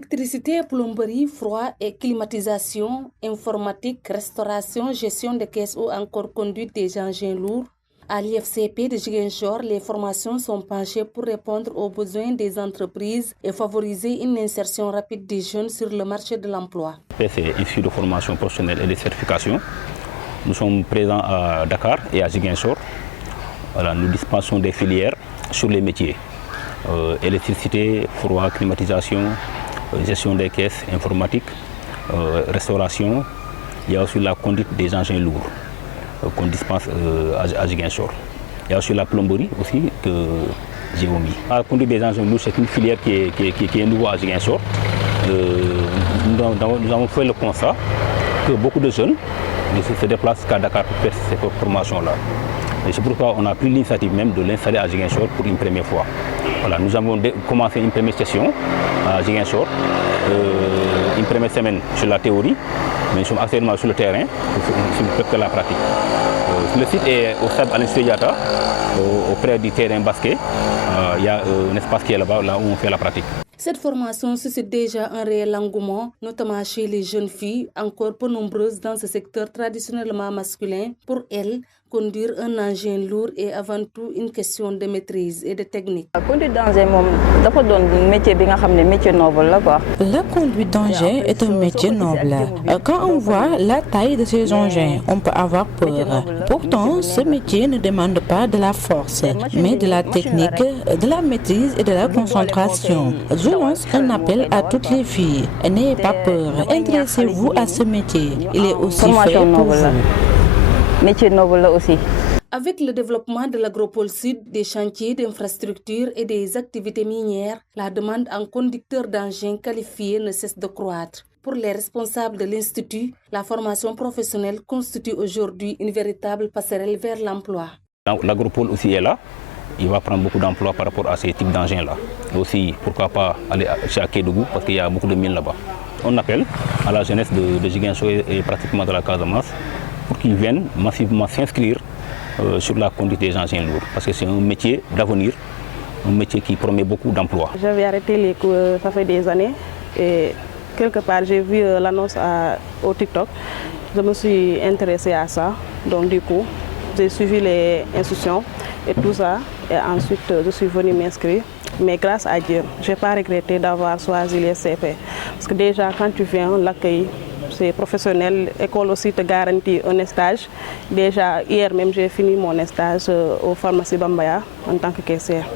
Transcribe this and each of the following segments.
Électricité, plomberie, froid et climatisation, informatique, restauration, gestion des caisses ou encore conduite des engins lourds. À l'IFCP de Ziguinchor, les formations sont penchées pour répondre aux besoins des entreprises et favoriser une insertion rapide des jeunes sur le marché de l'emploi. C'est issu de formation professionnelle et de certification. Nous sommes présents à Dakar et à Ziguinchor. Voilà, nous dispensons des filières sur les métiers. Électricité, froid, climatisation, gestion des caisses, informatique, restauration. Il y a aussi la conduite des engins lourds qu'on dispense à Ziguinchor. Il y a aussi la plomberie aussi que j'ai omis. La conduite des engins lourds, c'est une filière qui est nouveau à Ziguinchor. Nous avons fait le constat que beaucoup de jeunes se déplacent qu'à Dakar pour faire cette formation-là. Et c'est pourquoi on a pris l'initiative même de l'installer à Ziguinchor pour une première fois. Voilà, nous avons commencé une première session à Ziguinchor, une première semaine sur la théorie, mais nous sommes actuellement sur le terrain pour faire la pratique. Le site est au stade Alain Diatta, auprès du terrain basket. Il y a un espace qui est là-bas, là où on fait la pratique. Cette formation suscite déjà un réel engouement, notamment chez les jeunes filles, encore peu nombreuses dans ce secteur traditionnellement masculin. Pour elles, conduire un engin lourd est avant tout une question de maîtrise et de technique. Conduire d'engin, métier noble. La conduite d'engin est un métier noble. Quand on voit la taille de ces engins, on peut avoir peur. Pourtant, ce métier ne demande pas de la force, mais de la technique, de la maîtrise et de la concentration. Je lance un appel à toutes les filles. N'ayez pas peur. Intéressez-vous à ce métier. Il est aussi fait pour vous. Métier noble aussi. Avec le développement de l'agropole sud, des chantiers d'infrastructures et des activités minières, la demande en conducteurs d'engins qualifiés ne cesse de croître. Pour les responsables de l'Institut, la formation professionnelle constitue aujourd'hui une véritable passerelle vers l'emploi. L'agropole aussi est là. Il va prendre beaucoup d'emplois par rapport à ces types d'engins-là. Aussi, pourquoi pas aller chez Kédougou, parce qu'il y a beaucoup de mines là-bas. On appelle à la jeunesse de Ziguinchor et pratiquement de la Casamance pour qu'ils viennent massivement s'inscrire sur la conduite des engins lourds, parce que c'est un métier d'avenir, un métier qui promet beaucoup d'emplois. J'avais arrêté les cours, ça fait des années, et quelque part j'ai vu l'annonce au TikTok. Je me suis intéressée à ça, donc du coup, j'ai suivi les instructions et tout ça, et ensuite je suis venue m'inscrire. Mais grâce à Dieu, je n'ai pas regretté d'avoir choisi les CP. Parce que déjà, quand tu viens, l'accueil, c'est professionnel. L'école aussi te garantit un stage. Déjà, hier même, j'ai fini mon stage au pharmacie Bambaya en tant que caissière.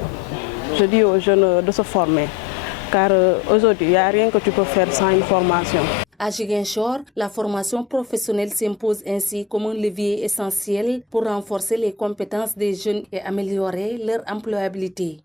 Je dis aux jeunes de se former, car aujourd'hui, il n'y a rien que tu peux faire sans une formation. À Ziguinchor, la formation professionnelle s'impose ainsi comme un levier essentiel pour renforcer les compétences des jeunes et améliorer leur employabilité.